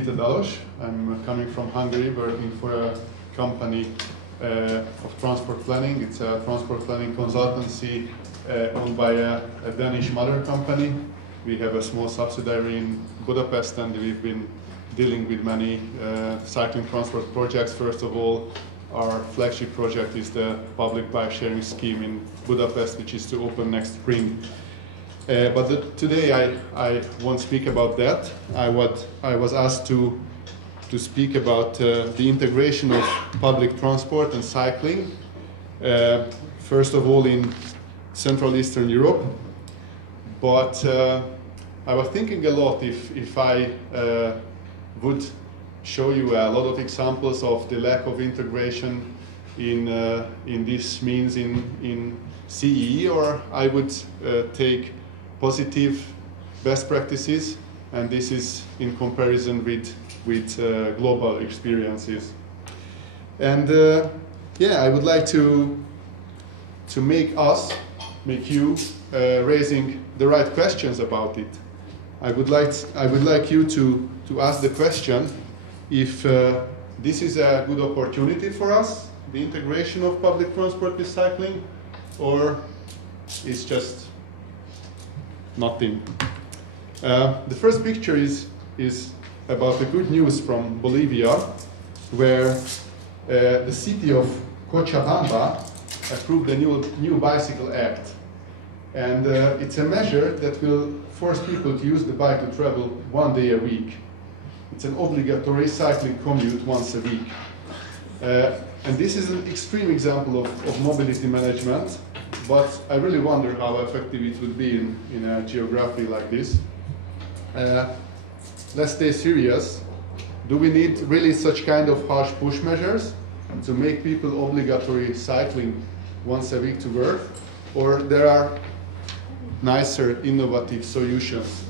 Dalos. I'm coming from Hungary, working for a company of transport planning. It's a transport planning consultancy owned by a Danish mother company. We have a small subsidiary in Budapest, and we've been dealing with many cycling transport projects. First of all, our flagship project is the public bike sharing scheme in Budapest, which is to open next spring. Today I won't speak about that. I was asked to speak about the integration of public transport and cycling, first of all in Central Eastern Europe. But I was thinking a lot if I would show you a lot of examples of the lack of integration in this means in CEE, or I would take positive best practices, and this is in comparison with global experiences. And yeah, I would like to make you raising the right questions about it. I would like you to ask the question if this is a good opportunity for us, the integration of public transport with cycling, or it's just nothing. The first picture is about the good news from Bolivia, where the city of Cochabamba approved a new bicycle act. And it's a measure that will force people to use the bike to travel 1 day a week. It's an obligatory cycling commute once a week. And this is an extreme example of mobility management, but I really wonder how effective it would be in a geography like this. Let's stay serious. Do we need really such kind of harsh push measures to make people obligatory cycling once a week to work? Or there are nicer, innovative solutions?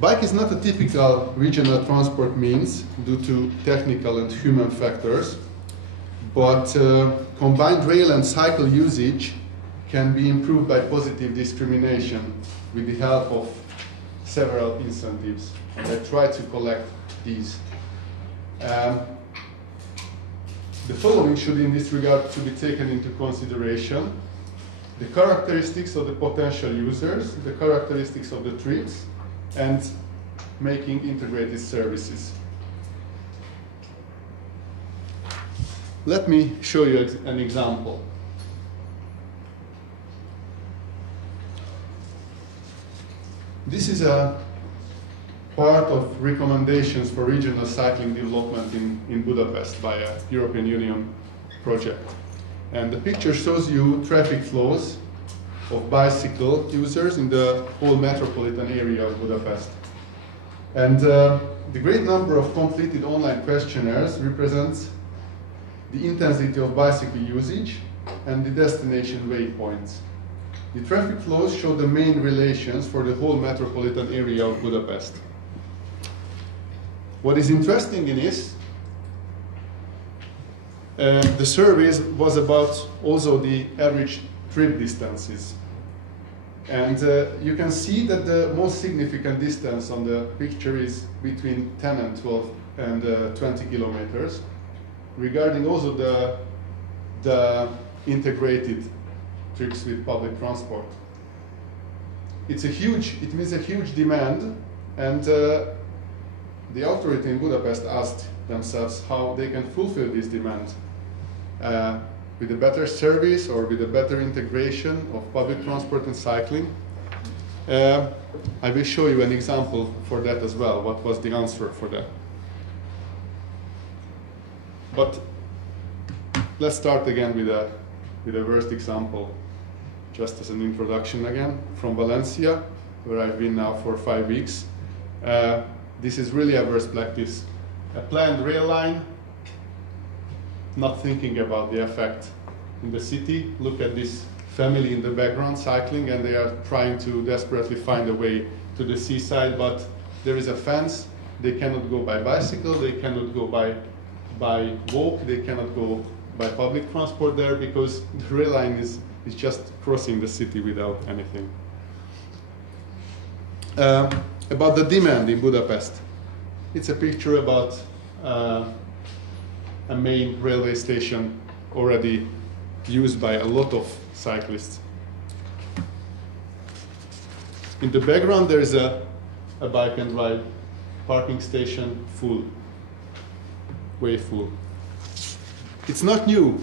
Bike is not a typical regional transport means due to technical and human factors, but combined rail and cycle usage can be improved by positive discrimination with the help of several incentives. And I try to collect these. The following should in this regard to be taken into consideration: the characteristics of the potential users, the characteristics of the trips, and making integrated services. Let me show you an example. This is a part of recommendations for regional cycling development in Budapest by a European Union project. And the picture shows you traffic flows of bicycle users in the whole metropolitan area of Budapest. And the great number of completed online questionnaires represents the intensity of bicycle usage and the destination waypoints. The traffic flows show the main relations for the whole metropolitan area of Budapest. What is interesting in this, the survey was about also the average trip distances. And you can see that the most significant distance on the picture is between 10 and 12 and 20 kilometers. Regarding also the integrated trips with public transport. It means a huge demand, and the authority in Budapest asked themselves how they can fulfill this demand. With a better service or with a better integration of public transport and cycling. I will show you an example for that as well, what was the answer for that. But let's start again with a worst example, just as an introduction again, from Valencia, where I've been now for 5 weeks. This is really a worst practice. A planned rail line, not thinking about the effect in the city. Look at this family in the background cycling, and they are trying to desperately find a way to the seaside, but there is a fence. They cannot go by bicycle, they cannot go by walk, they cannot go by public transport there because the rail line is just crossing the city without anything. About the demand in Budapest. It's a picture about a main railway station already used by a lot of cyclists. In the background there is a bike and ride parking station full, way full. It's not new.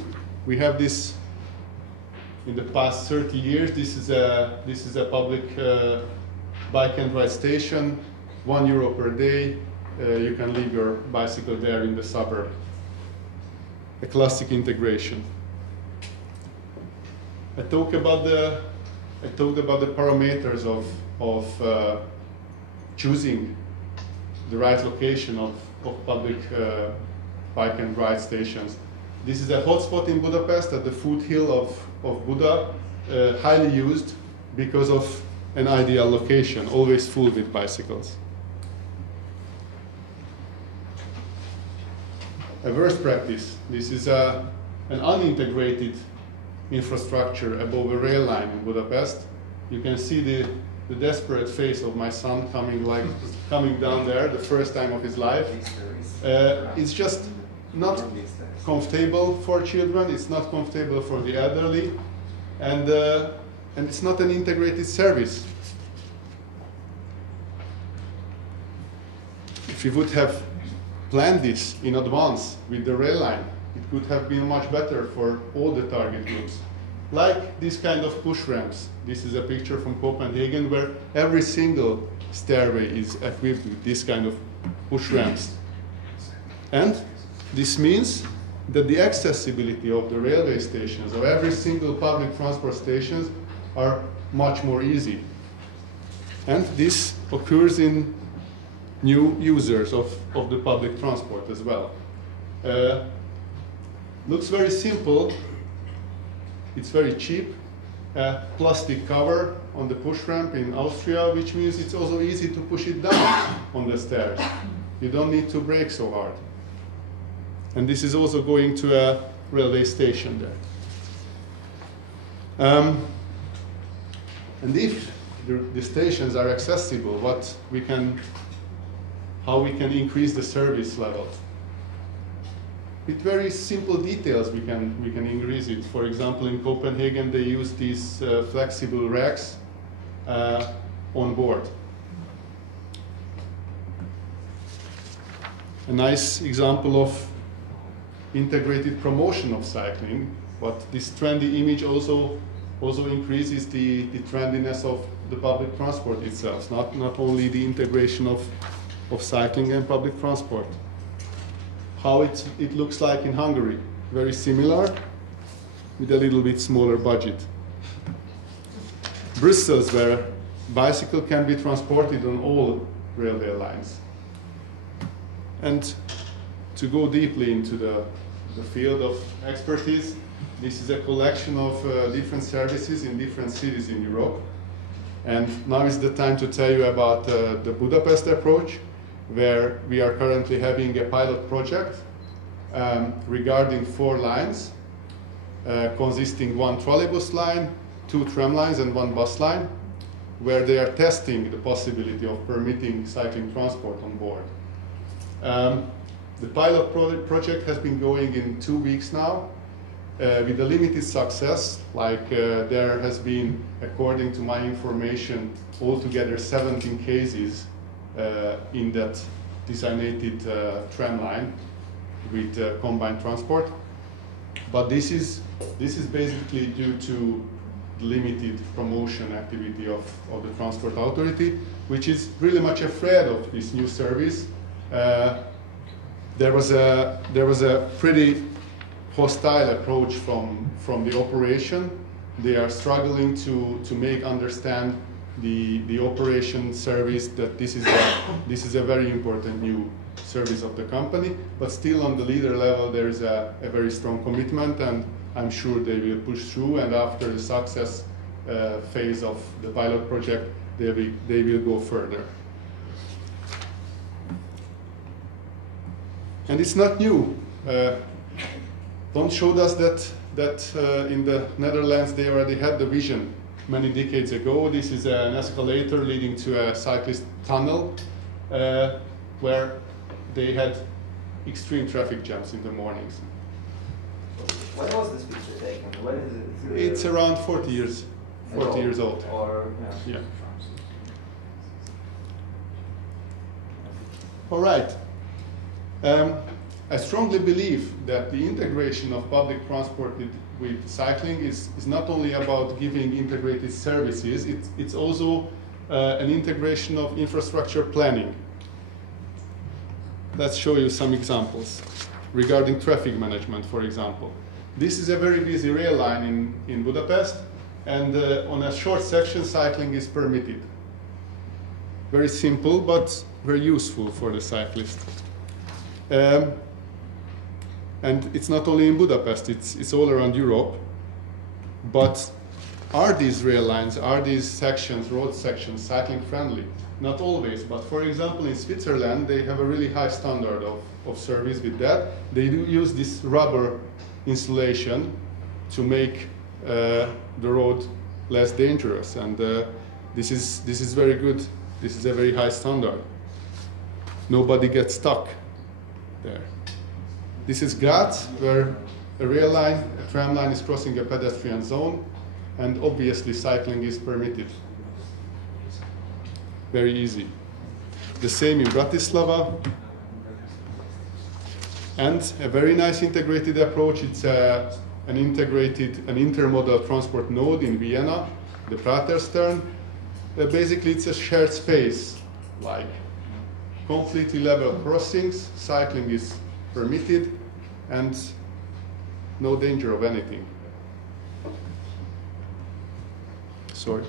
We have this in the past 30 years. This is a public bike and ride station, €1 per day. You can leave your bicycle there in the suburb. A classic integration. I talked about the parameters of choosing the right location of public bike and ride stations. This is a hotspot in Budapest at the foothill of Buda, highly used because of an ideal location, always full with bicycles. A worst practice. This is an unintegrated infrastructure above a rail line in Budapest. You can see the desperate face of my son coming down there, the first time of his life. It's just not comfortable for children, it's not comfortable for the elderly, and it's not an integrated service. If you would have planned this in advance with the rail line, it could have been much better for all the target groups. Like this kind of push ramps. This is a picture from Copenhagen where every single stairway is equipped with this kind of push ramps. And this means that the accessibility of the railway stations, of every single public transport stations, are much more easy. And this occurs in new users of the public transport as well. Looks very simple. It's very cheap. Plastic cover on the push ramp in Austria, which means it's also easy to push it down on the stairs. You don't need to brake so hard. And this is also going to a railway station there. And if the stations are accessible, how we can increase the service level? With very simple details, we can increase it. For example, in Copenhagen, they use these flexible racks on board. A nice example of integrated promotion of cycling, but this trendy image also increases the trendiness of the public transport itself, not only the integration of cycling and public transport. How it looks like in Hungary, very similar, with a little bit smaller budget. Brussels, where bicycle can be transported on all railway lines. And to go deeply into the field of expertise, this is a collection of different services in different cities in Europe. And now is the time to tell you about the Budapest approach, where we are currently having a pilot project regarding 4 lines, consisting 1 trolleybus line, 2 tram lines, and 1 bus line, where they are testing the possibility of permitting cycling transport on board. The pilot project has been going in 2 weeks now, with a limited success. There has been, according to my information, altogether 17 cases in that designated tram line with combined transport. But this is basically due to the limited promotion activity of the Transport Authority, which is really much afraid of this new service. There was a pretty hostile approach from the operation. They are struggling to make understand the operation service that this is a very important new service of the company, but still on the leader level there is a very strong commitment, and I'm sure they will push through, and after the success phase of the pilot project they will go further. And it's not new. Don't show us that in the Netherlands they already had the vision many decades ago. This is an escalator leading to a cyclist tunnel where they had extreme traffic jams in the mornings. When was this picture taken? When is it? It's around 40 years old. Or, yeah. All right. I strongly believe that the integration of public transport with cycling is not only about giving integrated services, it's also an integration of infrastructure planning. Let's show you some examples regarding traffic management, for example. This is a very busy rail line in Budapest, and on a short section, cycling is permitted. Very simple, but very useful for the cyclist. And it's not only in Budapest, it's all around Europe. But are these rail lines, are these sections, road sections, cycling friendly? Not always, but for example, in Switzerland, they have a really high standard of service with that. They do use this rubber insulation to make the road less dangerous, and this is very good. This is a very high standard. Nobody gets stuck there. This is Graz, where a rail line, a tram line is crossing a pedestrian zone, and obviously cycling is permitted. Very easy. The same in Bratislava. And a very nice integrated approach, it's an intermodal transport node in Vienna, the Praterstern. Basically, it's a shared space, like completely level crossings, cycling is permitted, and no danger of anything. Sorry.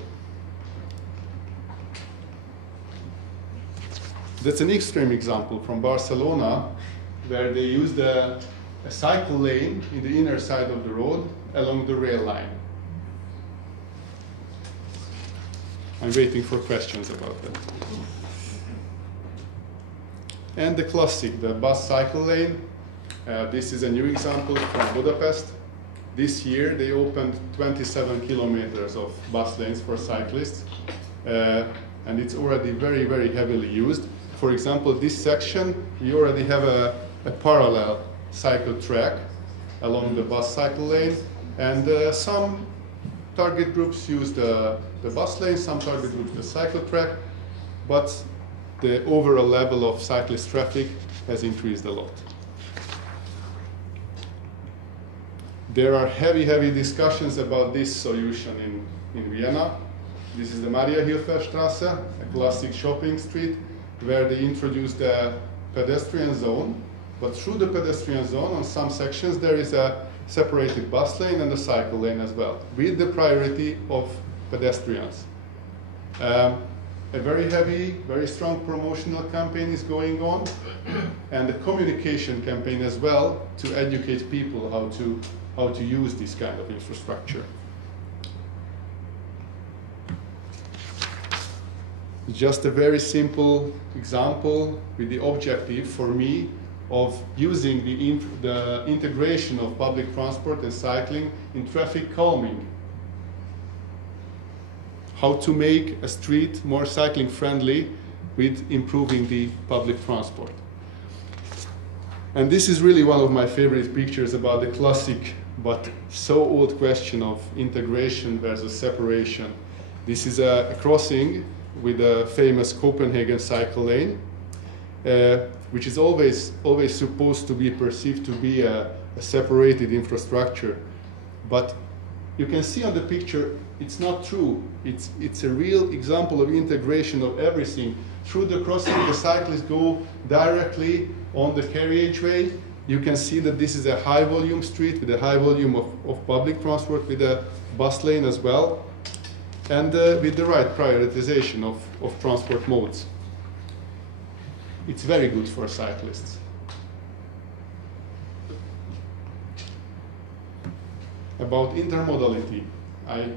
That's an extreme example from Barcelona, where they used a cycle lane in the inner side of the road along the rail line. I'm waiting for questions about that. And the classic, the bus cycle lane. This is a new example from Budapest. This year they opened 27 kilometers of bus lanes for cyclists, and it's already very, very heavily used. For example, this section, we already have a parallel cycle track along the bus cycle lane, and some target groups use the bus lane, some target groups the cycle track, but the overall level of cyclist traffic has increased a lot. There are heavy discussions about this solution in Vienna. This is the Mariahilferstrasse, a classic shopping street, where they introduced a pedestrian zone, but through the pedestrian zone, on some sections, there is a separated bus lane and a cycle lane as well, with the priority of pedestrians. A very heavy, very strong promotional campaign is going on, and a communication campaign as well to educate people how to use this kind of infrastructure. Just a very simple example with the objective for me of using the integration of public transport and cycling in traffic calming. How to make a street more cycling friendly with improving the public transport. And this is really one of my favorite pictures about the classic but so old question of integration versus separation. This is a crossing with a famous Copenhagen cycle lane, which is always supposed to be perceived to be a separated infrastructure. But you can see on the picture, it's not true. It's a real example of integration of everything. Through the crossing, the cyclists go directly on the carriageway. You can see that this is a high volume street with a high volume of public transport with a bus lane as well, and with the right prioritization of transport modes. It's very good for cyclists. About intermodality, I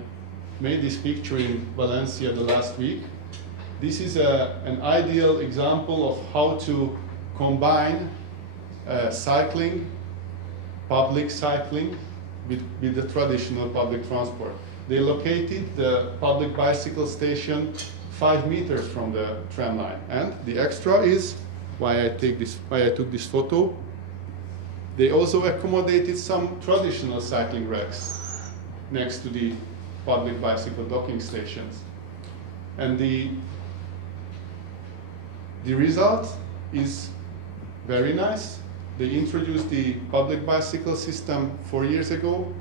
made this picture in Valencia the last week. This is an ideal example of how to combine cycling, public cycling, with the traditional public transport. they located the public bicycle station 5 meters from the tram line. And the extra is why I took this photo. They also accommodated some traditional cycling racks next to the public bicycle docking stations. And the result is very nice. They introduced the public bicycle system 4 years ago,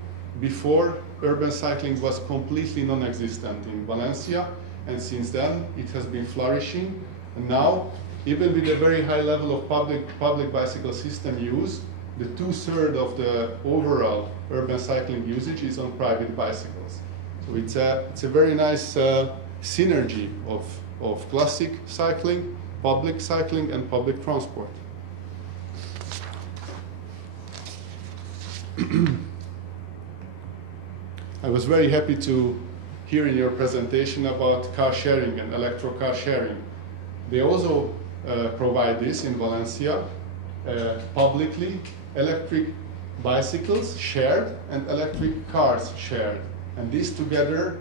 before urban cycling was completely non-existent in Valencia, and since then it has been flourishing. And now, even with a very high level of public bicycle system use, the 2/3 of the overall urban cycling usage is on private bicycles. So it's a very nice synergy of classic cycling, public cycling, and public transport. I was very happy to hear in your presentation about car sharing and electro car sharing. They also provide this in Valencia, publicly, electric bicycles shared and electric cars shared. And this together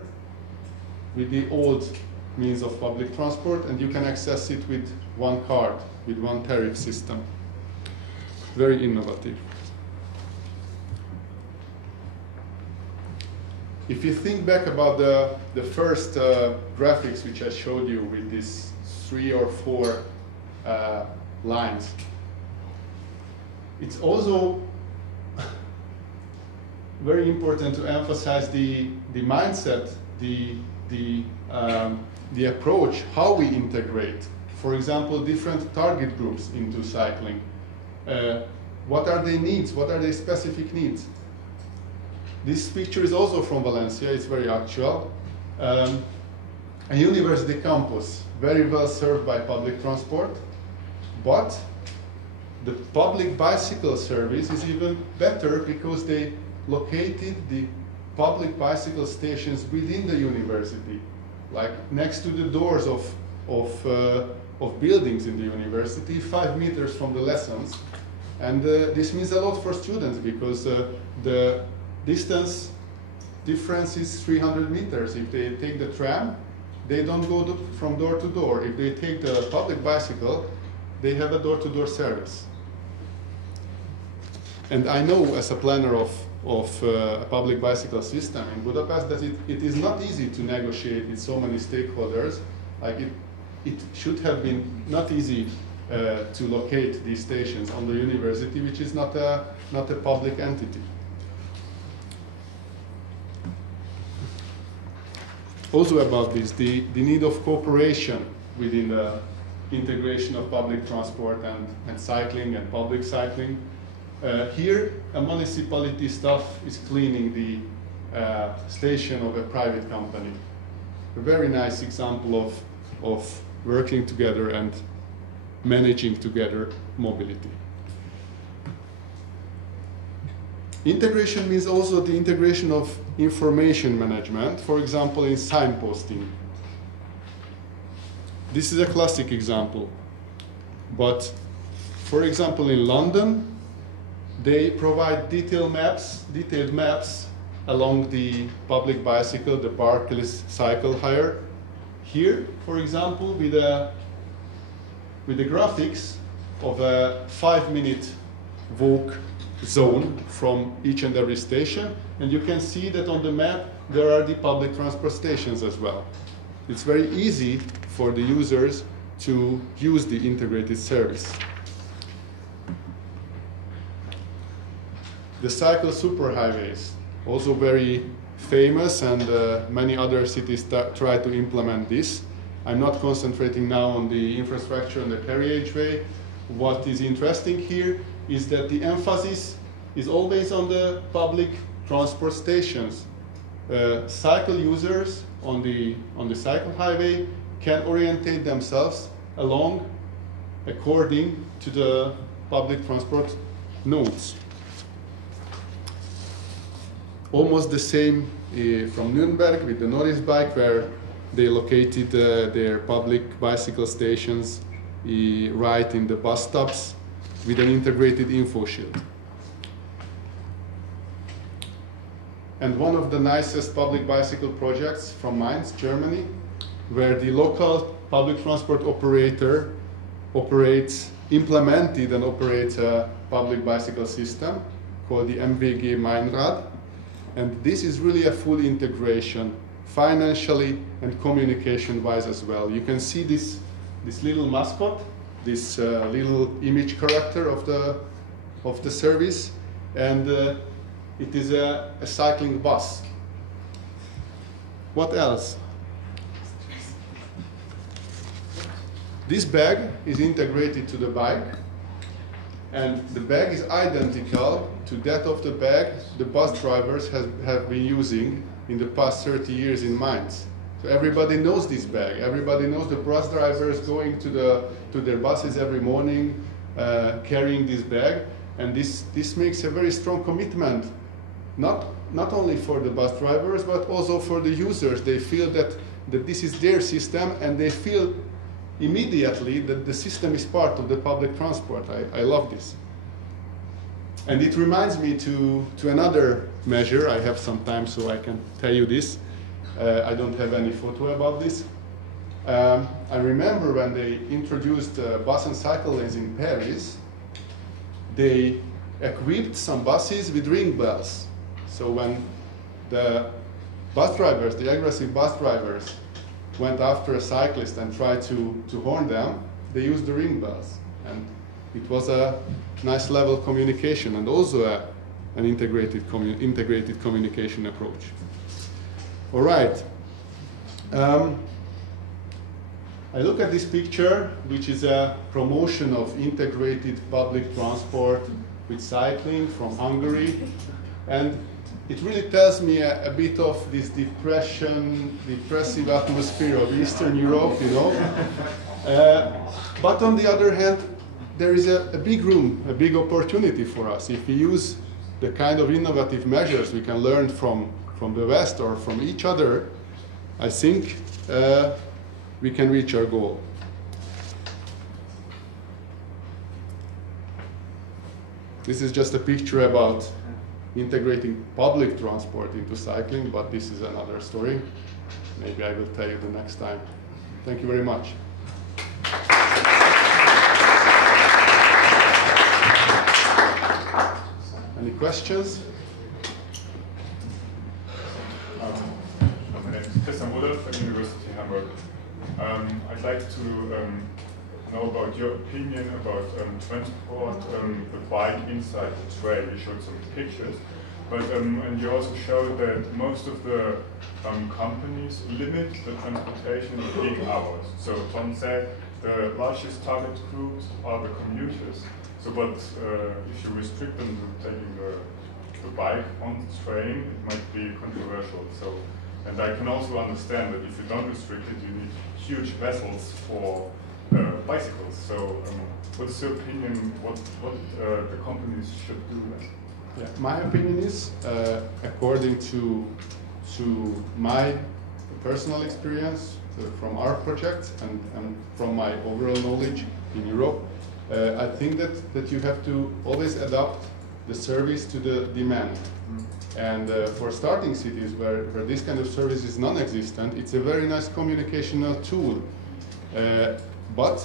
with the old means of public transport, and you can access it with one card, with one tariff system. Very innovative. If you think back about the first graphics which I showed you with these 3 or 4 lines, it's also very important to emphasize the mindset, the approach, how we integrate, for example, different target groups into cycling. What are their needs? What are their specific needs? This picture is also from Valencia. It's very actual. A university campus, very well served by public transport, but the public bicycle service is even better because they located the public bicycle stations within the university, like next to the doors of buildings in the university, 5 meters from the lessons. And this means a lot for students because the distance difference is 300 meters. If they take the tram, they don't go from door to door. If they take the public bicycle, they have a door-to-door service. And I know as a planner of a public bicycle system in Budapest that it is not easy to negotiate with so many stakeholders. Like it should have been not easy to locate these stations on the university, which is not a public entity. Also about this, the need of cooperation within the integration of public transport and cycling and public cycling. Here, a municipality staff is cleaning the station of a private company. A very nice example of working together and managing together mobility. Integration means also the integration of information management, for example, in signposting. This is a classic example, but for example, in London, they provide detailed maps along the public bicycle, the Barclays cycle hire. Here, for example, with the graphics of a 5-minute walk zone from each and every station, and you can see that on the map there are the public transport stations as well. It's very easy for the users to use the integrated service. The cycle superhighways, also very famous, and many other cities try to implement this. I'm not concentrating now on the infrastructure and the carriageway. What is interesting here is that the emphasis is always on the public transport stations. Cycle users on the cycle highway can orientate themselves along according to the public transport nodes. Almost the same from Nuremberg with the Norris bike, where they located their public bicycle stations right in the bus stops with an integrated info shield. and one of the nicest public bicycle projects from Mainz, Germany, where the local public transport operator implemented and operates a public bicycle system called the MVG Mainrad. And this is really a full integration, financially and communication-wise as well. You can see this little mascot, this little image character of the service, and it is a cycling bus. What else? This bag is integrated to the bike, and the bag is identical to that of the bag the bus drivers have been using in the past 30 years in Mainz. So everybody knows this bag. Everybody knows the bus drivers going to their buses every morning, carrying this bag, and this makes a very strong commitment, not only for the bus drivers but also for the users. They feel that this is their system, and they feel immediately that the system is part of the public transport. I love this. And it reminds me to another measure. I have some time so I can tell you this. I don't have any photo about this. I remember when they introduced bus and cycle lanes in Paris, they equipped some buses with ring bells. So when the bus drivers, the aggressive bus drivers, went after a cyclist and tried to horn them, they used the ring bells. And it was a nice level communication, and also an integrated communication approach. All right. I look at this picture, which is a promotion of integrated public transport with cycling from Hungary. And it really tells me a bit of this depressive atmosphere of Eastern Europe, you know. But on the other hand, there is a big room, a big opportunity for us. If we use the kind of innovative measures we can learn from the West or from each other, I think we can reach our goal. This is just a picture about integrating public transport into cycling, but this is another story. Maybe I will tell you the next time. Thank you very much. Any questions? My name is Christian Rudolph from University Hamburg. I'd like to know about your opinion about transport the bike inside the trail. You showed some pictures, but and you also showed that most of the companies limit the transportation in peak hours. So Tom said the largest target groups are the commuters. So, but if you restrict them to taking the bike on the train, it might be controversial. So, and I can also understand that if you don't restrict it, you need huge vessels for bicycles. So, what's your opinion? What the companies should do then? Yeah, my opinion is, according to my personal experience from our project and from my overall knowledge in Europe, I think that you have to always adapt the service to the demand. And for starting cities where this kind of service is non-existent, it's a very nice communicational tool. But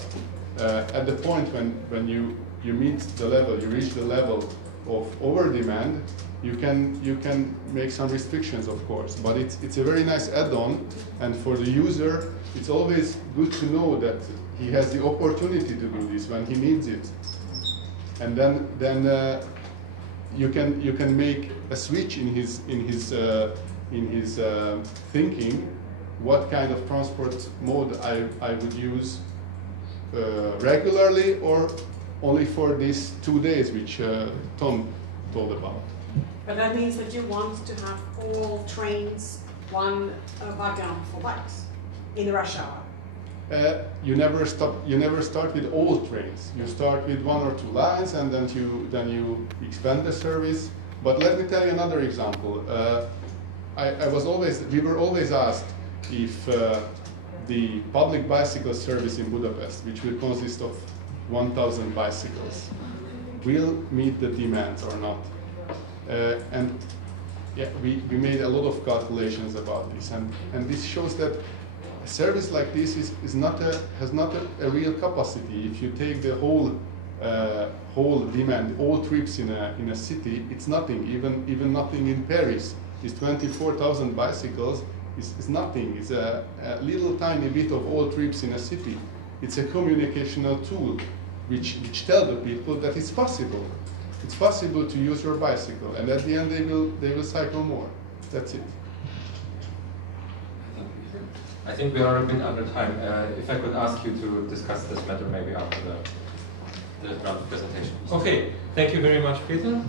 at the point when you meet the level, you reach the level of over-demand, you can make some restrictions, of course. But it's a very nice add-on, and for the user, it's always good to know that he has the opportunity to do this when he needs it. And then you can make a switch in his thinking. What kind of transport mode I would use regularly, or only for these 2 days, which Tom told about. But that means that you want to have all trains one wagon for bikes in the rush hour. You never start with all trains. You start with 1 or 2 lines, and then you expand the service. But let me tell you another example. We were always asked if the public bicycle service in Budapest, which will consist of 1,000 bicycles, will meet the demands or not. And yeah, we made a lot of calculations about this, and this shows that a service like this has not a real capacity. If you take the whole demand, all trips in a city, it's nothing. Even nothing in Paris. These 24,000 bicycles is nothing. It's a little tiny bit of all trips in a city. It's a communicational tool which tell the people that it's possible. It's possible to use your bicycle, and at the end they will cycle more. That's it. I think we are a bit under time. If I could ask you to discuss this matter maybe after the round of presentation. Okay, thank you very much, Peter.